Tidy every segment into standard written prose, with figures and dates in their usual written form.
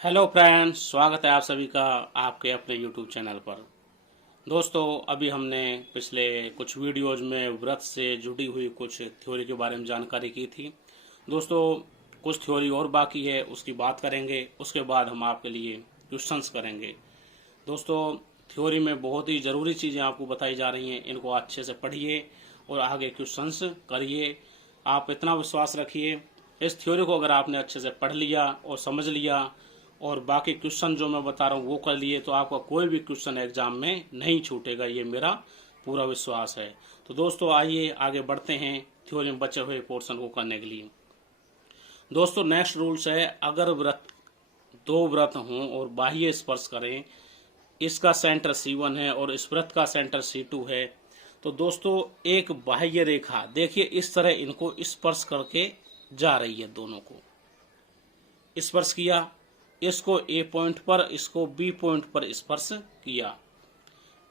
Hello friends, स्वागत है आप सभी का आपके अपने यूट्यूब चैनल पर। दोस्तों, अभी हमने पिछले कुछ वीडियोज में व्रत से जुड़ी हुई कुछ थ्योरी के बारे में जानकारी की थी। दोस्तों, कुछ थ्योरी और बाकी है, उसकी बात करेंगे। उसके बाद हम आपके लिए क्वेश्चंस करेंगे। दोस्तों, थ्योरी में बहुत ही ज़रूरी चीज़ें आपको बताई जा रही हैं, इनको अच्छे से पढ़िए और आगे क्वेश्चंस करिए। आप इतना विश्वास रखिए, इस थ्योरी को अगर आपने अच्छे से पढ़ लिया और समझ लिया और बाकी क्वेश्चन जो मैं बता रहा हूँ वो कर लिए तो आपका कोई भी क्वेश्चन एग्जाम में नहीं छूटेगा, ये मेरा पूरा विश्वास है। तो दोस्तों, आइए आगे बढ़ते हैं थ्योरी में बचे हुए पोर्शन को करने के लिए। दोस्तों, नेक्स्ट रूल्स है, अगर दो व्रत हों और बाह्य स्पर्श करें, इसका सेंटर C1 है और इस व्रत का सेंटर C2 है, तो दोस्तों एक बाह्य रेखा देखिए इस तरह इनको स्पर्श करके जा रही है। दोनों को स्पर्श किया, इसको A पॉइंट पर, इसको B पॉइंट पर स्पर्श किया।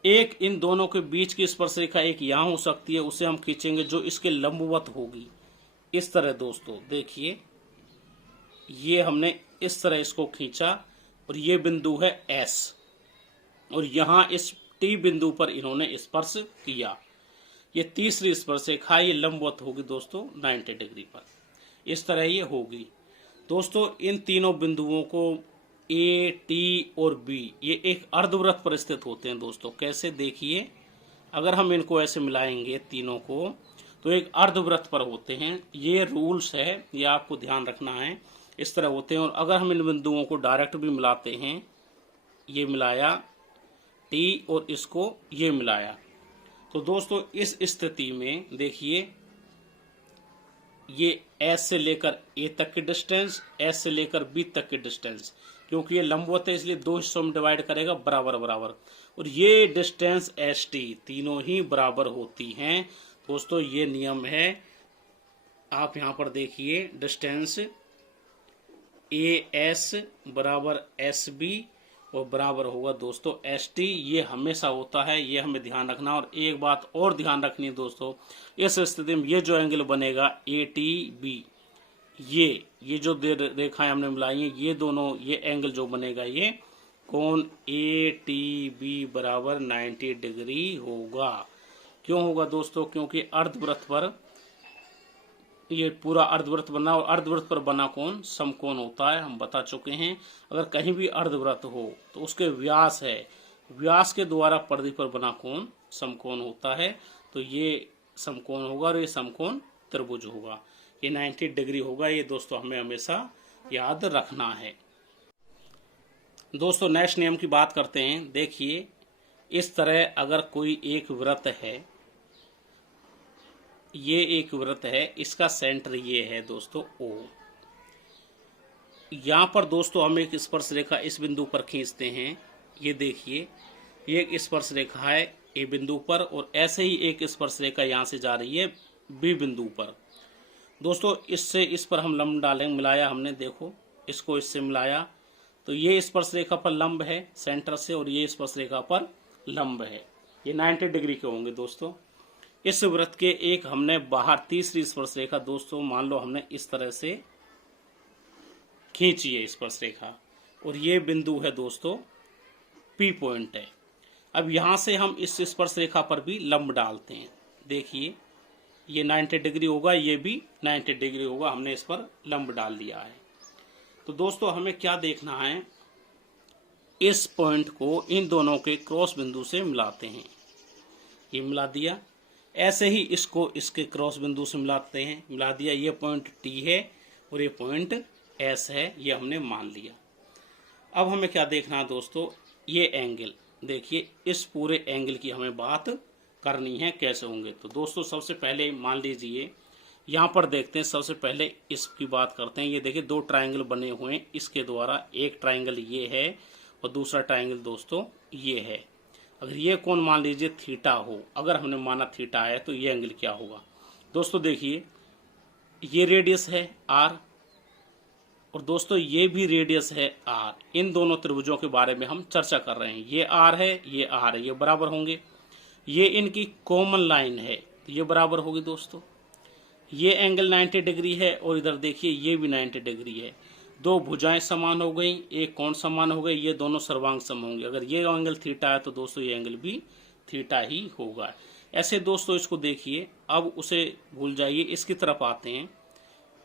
एक इन दोनों के बीच की स्पर्श रेखा एक यहाँ हो सकती है, उसे हम खींचेंगे जो इसके लंबवत होगी इस तरह। दोस्तों देखिए, ये हमने इस तरह इसको खींचा और ये बिंदु है S और यहाँ इस T बिंदु पर इन्होंने स्पर्श किया। ये तीसरी स्पर्श रेखा ये लंबवत होगी दोस्तों 90 डिग्री पर, इस तरह ये होगी। दोस्तों, इन तीनों बिंदुओं को A, T और B ये एक अर्धवृत्त पर स्थित होते हैं। दोस्तों कैसे, देखिए अगर हम इनको ऐसे मिलाएंगे तीनों को तो एक अर्धवृत्त पर होते हैं। ये रूल्स है, ये आपको ध्यान रखना है, इस तरह होते हैं। और अगर हम इन बिंदुओं को डायरेक्ट भी मिलाते हैं, ये मिलाया T और इसको ये मिलाया, तो दोस्तों इस स्थिति में देखिए ये S से लेकर A तक की डिस्टेंस, S से लेकर B तक की डिस्टेंस, क्योंकि ये लंबवत है इसलिए दो हिस्सों में डिवाइड करेगा बराबर बराबर, और ये डिस्टेंस ST तीनों ही बराबर होती हैं। दोस्तों ये नियम है, आप यहाँ पर देखिए डिस्टेंस AS बराबर SB और बराबर होगा दोस्तों ST। ये हमेशा होता है, ये हमें ध्यान रखना। और एक बात और ध्यान रखनी है दोस्तों, इस स्थिति में ये जो एंगल बनेगा ATB, ये जो रेखाएं हमने मिलाई हैं, ये दोनों ये एंगल जो बनेगा ये कोण ATB बराबर 90 डिग्री होगा। क्यों होगा दोस्तों? क्योंकि अर्धवृत्त पर ये पूरा अर्धवृत्त बना और अर्धवृत्त पर बना कोण समकोण होता है, हम बता चुके हैं। अगर कहीं भी अर्धवृत्त हो तो उसके व्यास है, व्यास के द्वारा परिधि पर बना कोण समकोण होता है, तो ये समकोण होगा और ये समकोण त्रिभुज होगा, ये 90 डिग्री होगा। ये दोस्तों हमें हमेशा याद रखना है। दोस्तों नेक्स्ट नियम की बात करते हैं। देखिए इस तरह अगर कोई एक वृत्त है, ये एक वृत्त है, इसका सेंटर ये है दोस्तों O। यहाँ पर दोस्तों हम एक स्पर्श रेखा इस बिंदु पर खींचते हैं, ये देखिए ये एक स्पर्श रेखा है A बिंदु पर, और ऐसे ही एक स्पर्श रेखा यहाँ से जा रही है B बिंदु पर। दोस्तों इससे इस पर हम लंब डालेंगे, मिलाया हमने, देखो इसको इससे मिलाया तो ये स्पर्श रेखा पर लंब है सेंटर से और ये स्पर्श रेखा पर लंब है, ये 90 डिग्री के होंगे दोस्तों। इस वृत्त के एक हमने बाहर तीसरी स्पर्श रेखा दोस्तों मान लो हमने इस तरह से खींची है स्पर्श रेखा, और ये बिंदु है दोस्तों P पॉइंट है। अब यहां से हम इस स्पर्श रेखा पर भी लंब डालते हैं, देखिए ये 90 डिग्री होगा, ये भी 90 डिग्री होगा, हमने इस पर लंब डाल दिया है। तो दोस्तों हमें क्या देखना है, इस पॉइंट को इन दोनों के क्रॉस बिंदु से मिलाते हैं, ये मिला दिया। ऐसे ही इसको इसके क्रॉस बिंदु से मिलाते हैं, मिला दिया। ये पॉइंट T है और ये पॉइंट S है, ये हमने मान लिया। अब हमें क्या देखना है दोस्तों, ये एंगल देखिए, इस पूरे एंगल की हमें बात करनी है, कैसे होंगे। तो दोस्तों सबसे पहले मान लीजिए यहाँ पर देखते हैं, सबसे पहले इसकी बात करते हैं। ये देखिए दो ट्राइंगल बने हुए हैं इसके द्वारा, एक ट्राइंगल ये है और दूसरा ट्राइंगल दोस्तों ये है। अगर ये कोण मान लीजिए थीटा हो, अगर हमने माना थीटा है तो ये एंगल क्या होगा दोस्तों, देखिए ये रेडियस है R और दोस्तों ये भी रेडियस है R। इन दोनों त्रिभुजों के बारे में हम चर्चा कर रहे हैं, ये R है ये R है, ये बराबर होंगे। ये इनकी कॉमन लाइन है तो ये बराबर होगी दोस्तों। ये एंगल 90 डिग्री है और इधर देखिए ये भी 90 डिग्री है। दो भुजाएं समान हो गई, एक कोण समान हो गई, ये दोनों सर्वांग सम होंगे। अगर ये एंगल थीटा है तो दोस्तों ये एंगल भी थीटा ही होगा। ऐसे दोस्तों इसको देखिए, अब उसे भूल जाइए, इसकी तरफ आते हैं,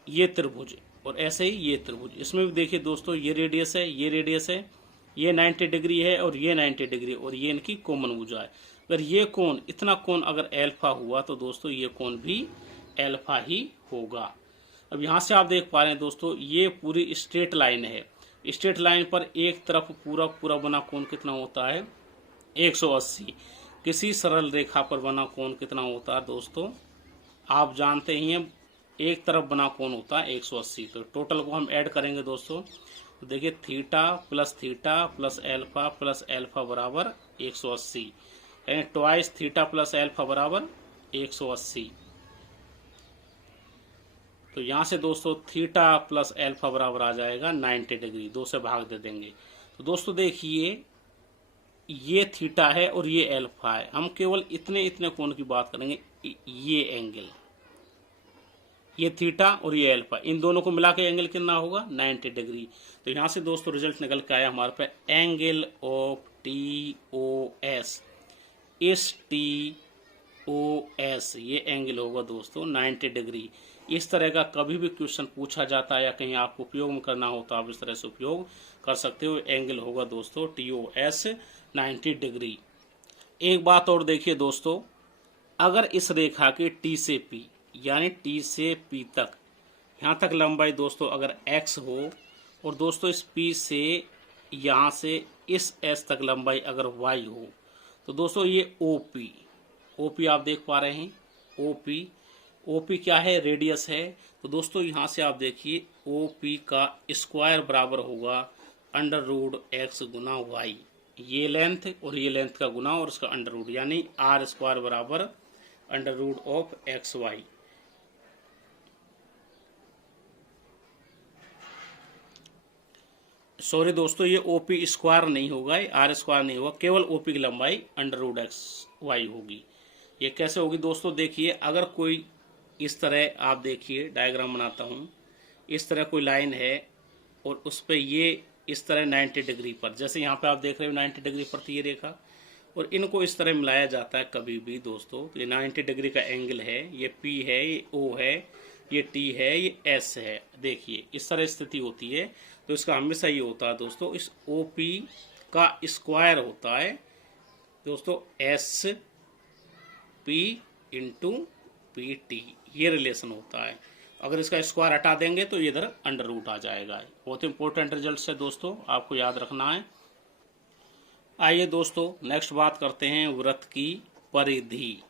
ये त्रिभुज और ऐसे ही ये त्रिभुज, इसमें भी देखिए दोस्तों ये रेडियस है, ये रेडियस है, ये 90 डिग्री है और ये 90 डिग्री, और ये इनकी कॉमन भुजा है। अगर ये कोण, इतना कोण अगर एल्फा हुआ तो दोस्तों ये कोण भी एल्फा ही होगा। अब यहाँ से आप देख पा रहे हैं दोस्तों, ये पूरी स्ट्रेट लाइन है। स्ट्रेट लाइन पर एक तरफ पूरा पूरा बना कोण कितना होता है? 180। किसी सरल रेखा पर बना कोण कितना होता है दोस्तों? आप जानते ही हैं, एक तरफ बना कोण होता है 180। तो टोटल को हम ऐड करेंगे दोस्तों, तो देखिए थीटा प्लस एल्फा बराबर 180, यानी ट्वाइस थीटा प्लस एल्फा बराबर 180। तो यहाँ से दोस्तों थीटा प्लस एल्फा बराबर आ जाएगा 90 डिग्री, 2 से भाग दे देंगे। तो दोस्तों देखिए, ये थीटा है और ये एल्फा है, हम केवल इतने इतने कोण की बात करेंगे। ये एंगल, ये थीटा और ये एल्फा, इन दोनों को मिला के एंगल कितना होगा? 90 डिग्री। तो यहाँ से दोस्तों रिजल्ट निकल के आया हमारे पे एंगल ऑफ TOS। इस TOS ये एंगल होगा दोस्तों 90 डिग्री। इस तरह का कभी भी क्वेश्चन पूछा जाता है या कहीं आपको उपयोग में करना हो तो आप इस तरह से उपयोग कर सकते हो। एंगल होगा दोस्तों TOS 90 डिग्री। एक बात और देखिए दोस्तों, अगर इस रेखा के T से P यानी T से P तक, यहाँ तक लंबाई दोस्तों अगर x हो, और दोस्तों इस P से यहाँ से इस S तक लंबाई अगर y हो, तो दोस्तों ये OP आप देख पा रहे हैं। OP क्या है? रेडियस है। तो दोस्तों यहाँ से आप देखिए OP का स्क्वायर बराबर होगा √x गुना y, ये लेंथ और ये लेंथ का गुना और उसका अंडर रूट, यानी r स्क्वायर बराबर √xy। सॉरी दोस्तों, ये OP स्क्वायर नहीं होगा, ये R स्क्वायर नहीं होगा, केवल OP की लंबाई √xy होगी। ये कैसे होगी दोस्तों? देखिए, अगर कोई इस तरह, आप देखिए डायग्राम बनाता हूँ, इस तरह कोई लाइन है और उस पर ये इस तरह 90 डिग्री पर, जैसे यहाँ पे आप देख रहे हो 90 डिग्री पर थी ये रेखा, और इनको इस तरह मिलाया जाता है कभी भी दोस्तों। ये 90 डिग्री का एंगल है, ये P है, ये O है, ये T है, ये S है। देखिए इस तरह स्थिति होती है, तो इसका हमेशा ये होता है दोस्तों, इस OP का स्क्वायर होता है दोस्तों SP इंटू PT, ये रिलेशन होता है। अगर इसका स्क्वायर हटा देंगे तो इधर अंडर रूट आ जाएगा। बहुत इंपॉर्टेंट रिजल्ट है दोस्तों, आपको याद रखना है। आइए दोस्तों नेक्स्ट बात करते हैं वृत्त की परिधि।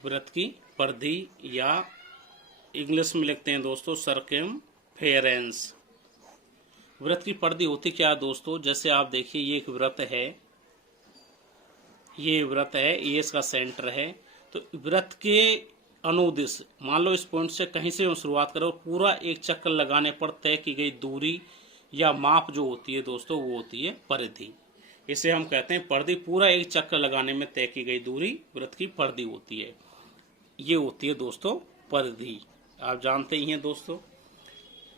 वृत्त की परिधि या इंग्लिश में लिखते हैं दोस्तों सर्कमफेरेंस। वृत्त की परिधि होती क्या है दोस्तों? जैसे आप देखिए, ये एक वृत्त है, ये वृत्त है, ये इसका सेंटर है। तो वृत्त के अनुदिश, मान लो इस पॉइंट से कहीं से हम शुरुआत करो, पूरा एक चक्कर लगाने पर तय की गई दूरी या माप जो होती है दोस्तों, वो होती है परिधि। इसे हम कहते हैं परिधि। पूरा एक चक्कर लगाने में तय की गई दूरी वृत्त की परिधि होती है। ये होती है दोस्तों परिधि, आप जानते ही हैं दोस्तों।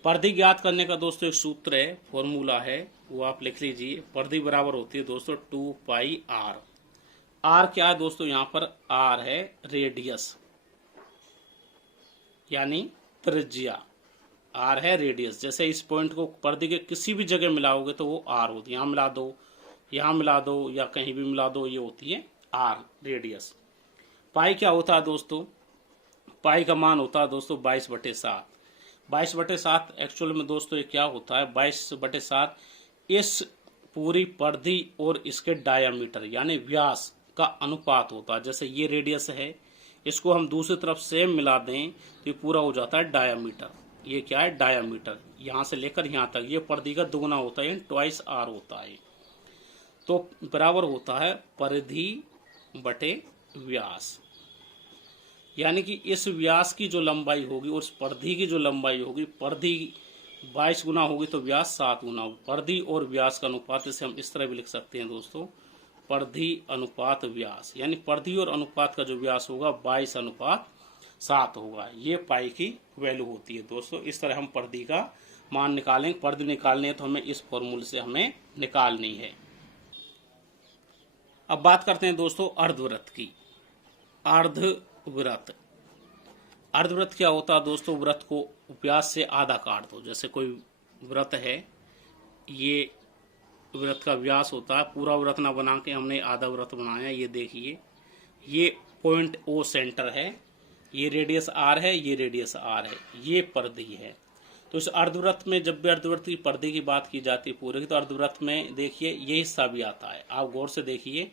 परिधि ज्ञात करने का दोस्तों एक सूत्र है, फॉर्मूला है, वो आप लिख लीजिए। परिधि बराबर होती है दोस्तों 2πr। r क्या है दोस्तों? यहाँ पर r है रेडियस यानी त्रिज्या, r है रेडियस। जैसे इस पॉइंट को परिधि के किसी भी जगह मिलाओगे तो वो r होती है। यहाँ मिला दो, यहाँ मिला दो, या कहीं भी मिला दो, ये होती है r रेडियस। पाई क्या होता है दोस्तों? पाई का मान होता है दोस्तों 22/7। 22/7 एक्चुअल में दोस्तों ये क्या होता है? 22/7 इस पूरी परिधि और इसके डायामीटर यानी व्यास का अनुपात होता है। जैसे ये रेडियस है, इसको हम दूसरी तरफ सेम मिला दें तो ये पूरा हो जाता है डायामीटर। ये क्या है? डायामीटर। यहाँ से लेकर यहाँ तक ये परिधि का दुगुना होता है, ट्वाइस r होता है। तो बराबर होता है परिधि बटे व्यास, यानी कि इस व्यास की जो लंबाई होगी और उस परिधि की जो लंबाई होगी, परिधि 22 गुना होगी तो व्यास 7 गुना होगी। परिधि और व्यास का अनुपात, इसे हम इस तरह भी लिख सकते हैं दोस्तों, परिधि अनुपात व्यास, यानी परिधि और अनुपात का जो व्यास होगा 22/7 7 होगा। ये पाई की वैल्यू होती है दोस्तों। इस तरह हम परिधि का मान निकालेंगे। परिधि निकालनी है तो हमें इस फॉर्मूले से हमें निकालनी है। अब बात करते हैं दोस्तों अर्धवृत्त की। अर्धवृत्त, अर्धवृत्त क्या होता है दोस्तों? वृत्त को व्यास से आधा काट दो। जैसे कोई वृत्त है, ये वृत्त का व्यास होता है। पूरा वृत्त ना बना के हमने आधा वृत्त बनाया। ये देखिए, ये पॉइंट ओ सेंटर है, ये रेडियस आर है, ये रेडियस आर है, ये परिधि है। तो इस अर्धवृत्त में जब भी अर्धवृत्त की परिधि की बात की जाती है पूरे की, तो अर्धवृत्त में देखिए ये हिस्सा भी आता है। आप गौर से देखिए,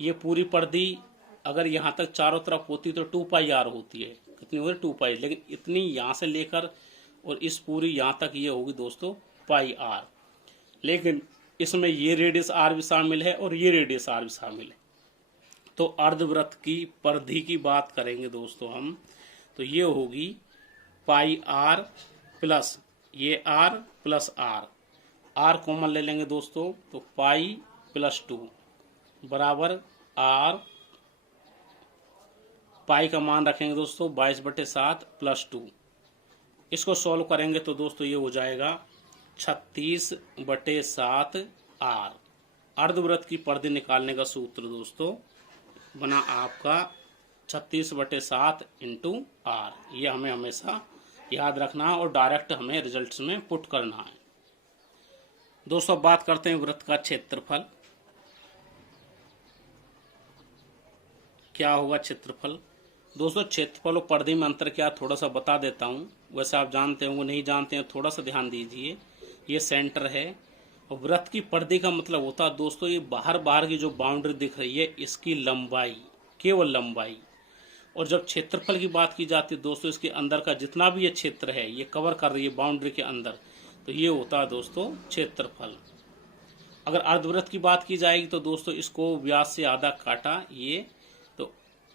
ये पूरी परिधि अगर यहाँ तक चारों तरफ होती तो 2πr होती है। कितनी होगी? 2π। लेकिन इतनी यहाँ से लेकर और इस पूरी यहाँ तक ये होगी दोस्तों πr। लेकिन इसमें ये रेडियस आर भी शामिल है और ये रेडियस आर भी शामिल है। तो अर्धवृत्त की परिधि की बात करेंगे दोस्तों हम, तो ये होगी πr प्लस ये r प्लस r कॉमन ले लेंगे दोस्तों, तो पाई प्लस 2 बराबर r। पाई का मान रखेंगे दोस्तों 22/7 प्लस 2। इसको सॉल्व करेंगे तो दोस्तों ये हो जाएगा 36/7 r। अर्धवृत्त की परिधि निकालने का सूत्र दोस्तों बना आपका 36/7 इंटू r। ये हमें हमेशा याद रखना है और डायरेक्ट हमें रिजल्ट्स में पुट करना है। दोस्तों अब बात करते हैं वृत्त का क्षेत्रफल। क्या होगा क्षेत्रफल? दोस्तों क्षेत्रफल और परिधि में अंतर क्या, थोड़ा सा बता देता हूँ। वैसे आप जानते होंगे, नहीं जानते हैं थोड़ा सा ध्यान दीजिए। ये सेंटर है और वृत्त की परिधि का मतलब होता है दोस्तों ये बाहर की जो बाउंड्री दिख रही है इसकी लंबाई, केवल लंबाई। और जब क्षेत्रफल की बात की जाती है दोस्तों, इसके अंदर का जितना भी ये क्षेत्र है ये कवर कर रही है बाउंड्री के अंदर, तो ये होता है दोस्तों क्षेत्रफल। अगर अर्धवृत्त की बात की जाएगी तो दोस्तों इसको व्यास से आधा काटा,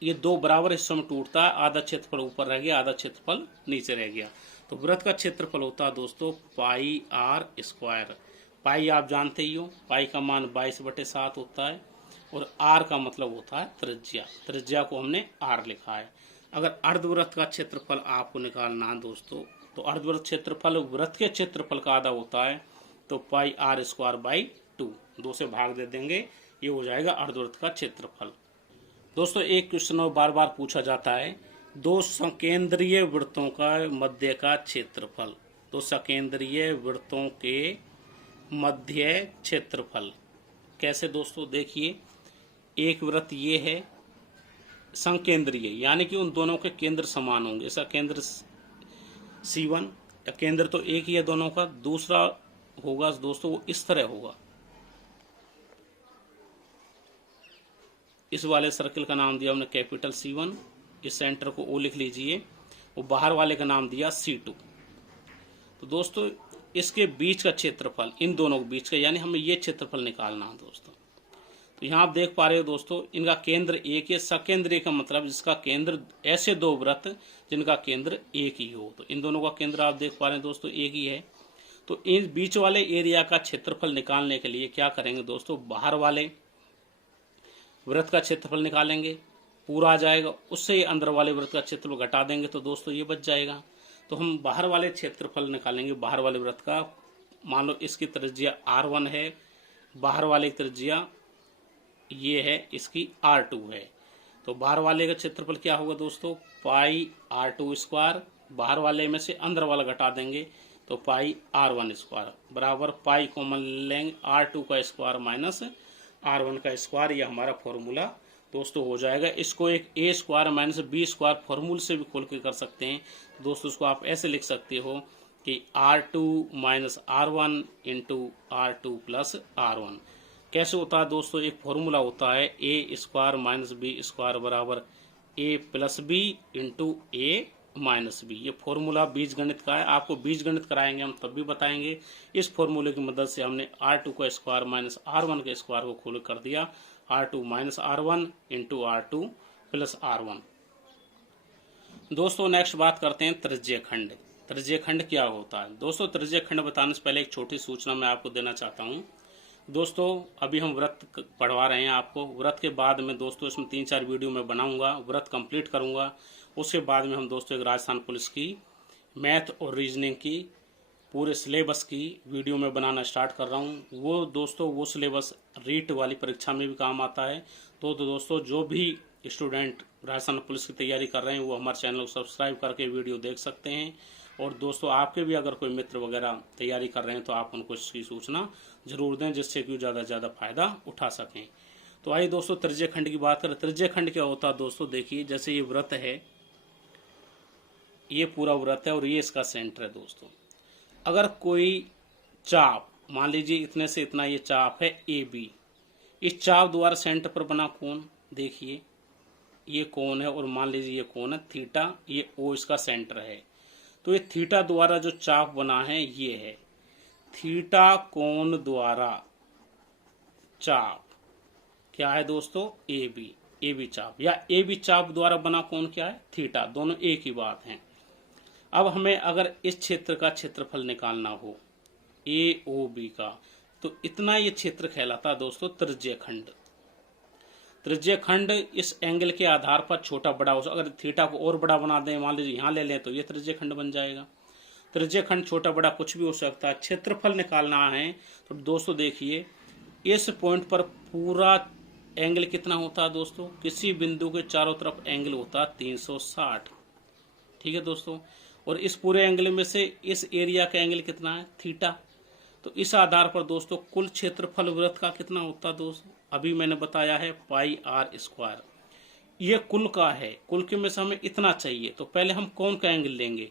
ये 2 बराबर हिस्सों में टूटता है। आधा क्षेत्रफल ऊपर रह गया, आधा क्षेत्रफल नीचे रह गया। तो वृत्त का क्षेत्रफल होता है दोस्तों πr²। पाई आप जानते ही हो, पाई का मान 22/7 होता है और r का मतलब होता है त्रिज्या। त्रिज्या को हमने r लिखा है। अगर अर्धवृत्त का क्षेत्रफल आपको निकालना है दोस्तों, तो अर्धवृत्त क्षेत्रफल वृत्त के क्षेत्रफल का आधा होता है, तो πr²/2 2 से भाग दे देंगे, ये हो जाएगा अर्धवृत्त का क्षेत्रफल। दोस्तों एक क्वेश्चन और बार बार पूछा जाता है, दो सकेंद्रीय वृत्तों का मध्य का क्षेत्रफल। दो सकेंद्रीय वृत्तों के मध्य क्षेत्रफल कैसे दोस्तों? देखिए, एक वृत्त ये है संकेंद्रीय, यानी कि उन दोनों के केंद्र समान होंगे। इसका केंद्र C1, या केंद्र तो एक ही है दोनों का। दूसरा होगा दोस्तों वो इस तरह होगा, इस वाले सर्किल का नाम दिया हमने कैपिटल C1, इस सेंटर को O लिख लीजिए, वो बाहर वाले का नाम दिया C2। तो दोस्तों इसके बीच का क्षेत्रफल, इन दोनों के बीच का, यानी हमें ये क्षेत्रफल निकालना है दोस्तों। तो यहाँ आप देख पा रहे हो दोस्तों, इनका केंद्र एक है। सकेंद्रीय का मतलब जिसका केंद्र, ऐसे दो वृत्त जिनका केंद्र एक ही हो। तो इन दोनों का केंद्र आप देख पा रहे हैं दोस्तों एक ही है। तो इन बीच वाले एरिया का क्षेत्रफल निकालने के लिए क्या करेंगे दोस्तों, बाहर वाले वृत्त का क्षेत्रफल निकालेंगे, पूरा आ जाएगा। उससे अंदर वाले वृत्त का क्षेत्रफल घटा देंगे तो दोस्तों ये बच जाएगा। तो हम बाहर वाले क्षेत्रफल निकालेंगे, बाहर वाले वृत्त का। मान लो इसकी त्रिज्या R1 है, बाहर वाले की त्रिज्या ये है, इसकी R2 है। तो बाहर वाले का क्षेत्रफल क्या होगा दोस्तों, πr²। बाहर वाले में से अंदर वाला घटा देंगे तो πr1² बराबर पाई कॉमन लेंगे, R2 का स्क्वायर माइनस R1 का स्क्वायर। ये हमारा फॉर्मूला दोस्तों हो जाएगा। इसको एक a² माइनस b² फॉर्मूले से भी खोल के कर सकते हैं। दोस्तों इसको आप ऐसे लिख सकते हो कि R2 minus R1 into R2 plus R1। कैसे होता है दोस्तों, एक फॉर्मूला होता है a² माइनस b² बराबर a plus B into a minus B. ये फॉर्मूला बीजगणित का है, आपको बीजगणित कराएंगे हम तब भी बताएंगे। इस फॉर्मूले की मदद से हमने R2 का स्क्वायर माइनस R1 के स्क्वायर को खोल कर दिया, R2 minus R1 into R2 plus R1। दोस्तों नेक्स्ट बात करते हैं त्रिज्यीय खंड। त्रिज्यीय खंड क्या होता है दोस्तों? त्रिज्यीय खंड बताने से पहले एक छोटी सूचना मैं आपको देना चाहता हूँ। दोस्तों अभी हम वृत्त पढ़वा रहे हैं आपको। वृत्त के बाद में दोस्तों इसमें 3-4 वीडियो मैं बनाऊंगा, वृत्त कंप्लीट करूंगा। उसके बाद में हम दोस्तों एक राजस्थान पुलिस की मैथ और रीजनिंग की पूरे सिलेबस की वीडियो में बनाना स्टार्ट कर रहा हूँ। वो दोस्तों वो सिलेबस रीट वाली परीक्षा में भी काम आता है। तो दोस्तों जो भी स्टूडेंट राजस्थान पुलिस की तैयारी कर रहे हैं वो हमारे चैनल को सब्सक्राइब करके वीडियो देख सकते हैं। और दोस्तों आपके भी अगर कोई मित्र वगैरह तैयारी कर रहे हैं तो आप उनको इसकी सूचना जरूर दें, जिससे कि ज़्यादा से ज़्यादा फायदा उठा सकें। तो आइए दोस्तों तृतीय खंड की बात करें। तृतीय खंड क्या होता है दोस्तों, देखिए जैसे ये वृत्त है, ये पूरा वृत्त है और ये इसका सेंटर है दोस्तों। अगर कोई चाप, मान लीजिए इतने से इतना ये चाप है ए बी, इस चाप द्वारा सेंटर पर बना कोण, देखिए ये कोण है और मान लीजिए ये कोण है थीटा, ये ओ इसका सेंटर है। तो ये थीटा द्वारा जो चाप बना है ये है थीटा कोण द्वारा चाप, क्या है दोस्तों ए बी चाप, या ए बी चाप द्वारा बना कोण क्या है थीटा, दोनों एक ही बात है। अब हमें अगर इस क्षेत्र का क्षेत्रफल निकालना हो ए ओ बी का, तो इतना ये क्षेत्र कहलाता है दोस्तों त्रिज्यीय खंड। त्रिज्यीय खंड इस एंगल के आधार पर छोटा बड़ा हो, अगर थीटा को और बड़ा बना दें, मान लीजिए यहाँ ले लें, तो ये त्रिज्यीय खंड बन जाएगा। त्रिज्यीय खंड छोटा बड़ा कुछ भी हो सकता है। क्षेत्रफल निकालना है तो दोस्तों देखिए इस पॉइंट पर पूरा एंगल कितना होता है दोस्तों, किसी बिंदु के चारों तरफ एंगल होता है 360, ठीक है दोस्तों। और इस पूरे एंगल में से इस एरिया का एंगल कितना है थीटा। तो इस आधार पर दोस्तों कुल क्षेत्रफल वृत्त का कितना होता है दोस्तों, अभी मैंने बताया है पाई आर स्क्वायर। ये कुल का है, कुल के में से हमें इतना चाहिए, तो पहले हम कौन का एंगल लेंगे,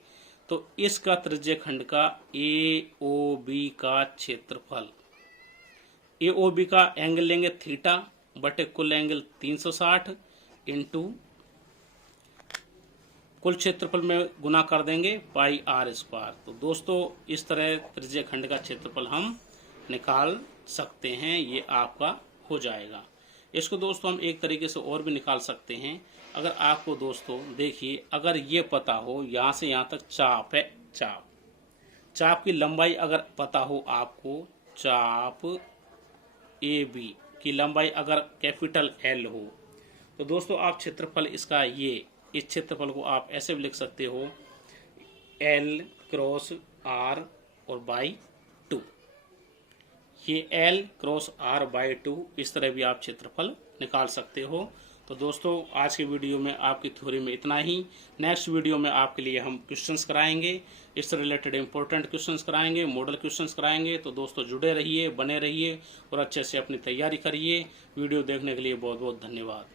तो इसका त्रिज्यीय खंड का ए ओ बी का क्षेत्रफल, ए ओ बी का एंगल लेंगे थीटा बटे कुल एंगल 360 इंटू कुल क्षेत्रफल में गुना कर देंगे पाई आर स्क्वायर। तो दोस्तों इस तरह त्रिज्यीय खंड का क्षेत्रफल हम निकाल सकते हैं, ये आपका हो जाएगा। इसको दोस्तों हम एक तरीके से और भी निकाल सकते हैं। अगर आपको दोस्तों देखिए, अगर ये पता हो यहाँ से यहाँ तक चाप है, चाप की लंबाई अगर पता हो आपको, चाप ए बी की लंबाई अगर कैपिटल एल हो, तो दोस्तों आप क्षेत्रफल इसका ये इस क्षेत्रफल को आप ऐसे भी लिख सकते हो L क्रॉस R और बाई 2, ये L क्रॉस R बाई 2, इस तरह भी आप क्षेत्रफल निकाल सकते हो। तो दोस्तों आज के वीडियो में आपकी थ्योरी में इतना ही। नेक्स्ट वीडियो में आपके लिए हम क्वेश्चंस कराएंगे, इससे रिलेटेड इंपॉर्टेंट क्वेश्चंस कराएंगे, मॉडल क्वेश्चंस कराएंगे। तो दोस्तों जुड़े रहिए, बने रहिए और अच्छे से अपनी तैयारी करिए। वीडियो देखने के लिए बहुत बहुत धन्यवाद।